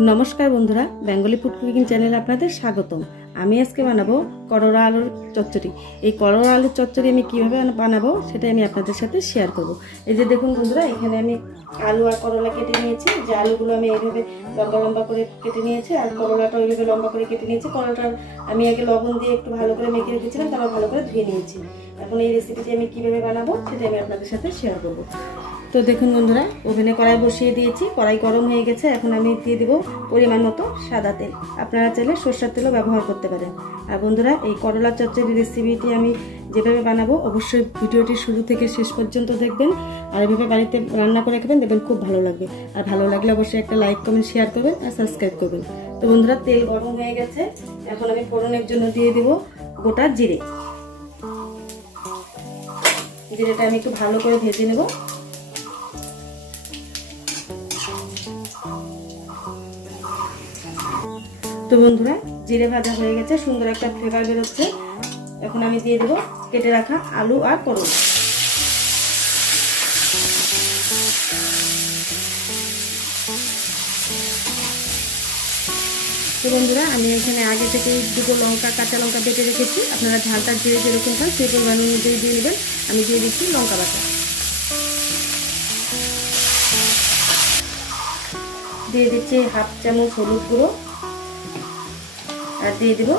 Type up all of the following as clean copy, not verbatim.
नमस्कार बंधुरा Bengali food cooking channel आपनादेर स्वागतम। आमी आजके बानाबो करला आलुर चच्चड़ी। এই করলা আলুর চচ্চড়ি আমি কিভাবে বানাবো সেটা আমি আপনাদের সাথে শেয়ার করব। এই যে দেখুন বন্ধুরা, এখানে আমি আলু আর করলা কেটে নিয়েছি। যে আলুগুলো আমি এইভাবে লম্বা লম্বা করে কেটে নিয়েছি আর করলাটা ওইভাবে লম্বা করে কেটে নিয়েছি। করলাটা আমি আগে লবণ দিয়ে একটু ভালো করে মেখে রেখেছিলাম, তারপর ভালো করে ধুয়ে নিয়েছি। এখন এই রেসিপিটি আমি কিভাবে বানাবো সেটা আমি আপনাদের সাথে শেয়ার করব। তো দেখুন বন্ধুরা, ওভেনে কড়াই বসিয়ে দিয়েছি। কড়াই গরম হয়ে গেছে। এখন আমি দিয়ে দিব পরিমাণ মতো সাদা তেল। আপনারা চাইলে সরষের তেলও ব্যবহার করতে পারেন। আর বন্ধুরা, এই করলা চচ্চড়ি রেসিপিটি আমি যেভাবে বানাবো অবশ্যই ভিডিওটি শুরু থেকে শেষ পর্যন্ত দেখবেন। আর এভাবে বাড়িতে রান্না করে খাবেন, দেখবেন খুব ভালো লাগবে। আর ভালো লাগলে অবশ্যই একটা লাইক কমেন্ট শেয়ার করবেন আর সাবস্ক্রাইব করবেন। তো বন্ধুরা, তেল গরম হয়ে গেছে। এখন আমি ফোড়নের জন্য দিয়ে দিব গোটা জিরে। জিরেটা আমি একটু ভালো করে ভেজে নেব। তো বন্ধুরা, জিরে ভাজা হয়ে গেছে, সুন্দর একটা ফ্লেভার বেরোচ্ছে। এখন আমি দিয়ে দেবো কেটে রাখা আলু আর করলা। তো বন্ধুরা, আমি এখানে আগে থেকে দুটো কাঁচা লঙ্কা বেটে রেখেছি। আপনারা ঝালটা জিরে যেরকম খান সেই পরিমাণ অনুযায়ী দিয়ে নেবেন। আমি দিয়ে দিচ্ছি লঙ্কা বাটা, দিয়ে দিচ্ছি হাফ চামচ হলুদ গুঁড়ো আর দিয়ে দেবো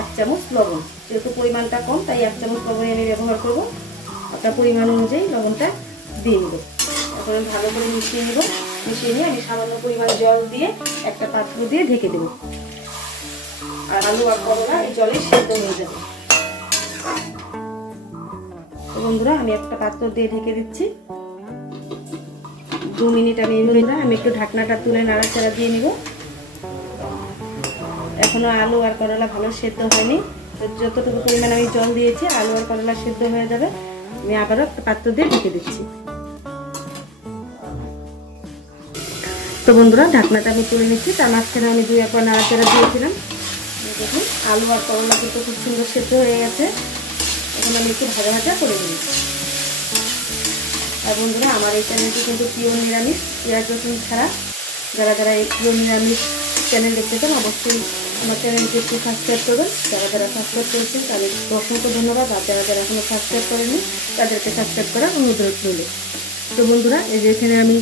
1 চামচ লবণ। যেহেতু পরিমাণটা কম তাই 1 চামচ লবণ আমি ব্যবহার করব। আপনার পরিমাণ অনুযায়ী লবণটা দিয়ে নেব। এখন আমি ভালো করে মিশিয়ে নেব। মিশিয়ে নিয়ে আমি সামান্য পরিমাণ জল দিয়ে একটা পাত্র দিয়ে ঢেকে দেব। আর আলু আর করলা এই জলে সেদ্ধ হয়ে যাবে। তো বন্ধুরা, আমি একটা পাত্র দিয়ে ঢেকে দিচ্ছি। 2 মিনিট আমি একটু ঢাকনাটা তুলে নাড়াচাড়া দিয়ে নিব। এখনো আলু আর করলা ভালো সেদ্ধ হয়নি। যতটুকু পরিমাণ আমি জল দিয়েছি আলু আর করলা সেদ্ধ হয়ে যাবে। আমি আবারও একটা পাত্র দিয়ে ঢেকে দিচ্ছি। তো বন্ধুরা, ঢাকনাটা আমি তুলে নিচ্ছি। তার মাঝখানে আমি 2 একবার নাড়াচাড়া দিয়েছিলাম। দেখুন আলু আর করলা কিন্তু খুব সুন্দর সেদ্ধ হয়ে গেছে। এখন আমি একটু ভাজা ভাজা করে নিই। আর বন্ধুরা, আমার এই চ্যানেলটি কিন্তু পিওর নিরামিষ, পেঁয়াজ রসুন ছাড়া। যারা যারা এই পিওর নিরামিষ চ্যানেল দেখতে চান অবশ্যই আমার চ্যানেলটি একটু সাবস্ক্রাইব করবেন। যারা যারা সাবস্ক্রাইব করেছেন তাদের অসংখ্য ধন্যবাদ। আর যারা যারা এখনো সাবস্ক্রাইব করেনি তাদেরকে সাবস্ক্রাইব করার অনুরোধ রইল। তো বন্ধুরা, এই যে এখানে আমি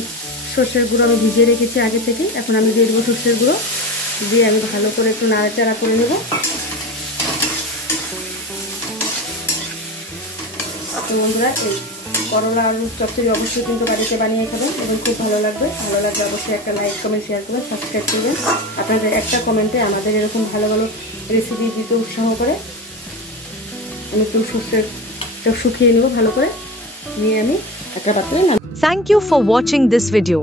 সর্ষের গুঁড়ো আমি ভিজিয়ে রেখেছি আগে থেকে। এখন আমি দিয়ে দেবো সর্ষের গুঁড়ো, দিয়ে আমি ভালো করে একটু নাড়াচাড়া করে নেব। তো বন্ধুরা, এই করলা আলুর চচ্চড়ি অবশ্যই কিন্তু বাড়িতে বানিয়ে খাবেন এবং খুব ভালো লাগবে। ভালো লাগলে অবশ্যই একটা লাইক কমেন্ট শেয়ার করবেন, সাবস্ক্রাইব করবেন। আপনাদের একটা কমেন্টে আমাদের এরকম ভালো ভালো রেসিপি দিতে উৎসাহ করে। আমি একটু শুকিয়ে নেব ভালো করে নিয়ে আমি একটা পাত্রে। Thank you for watching this video.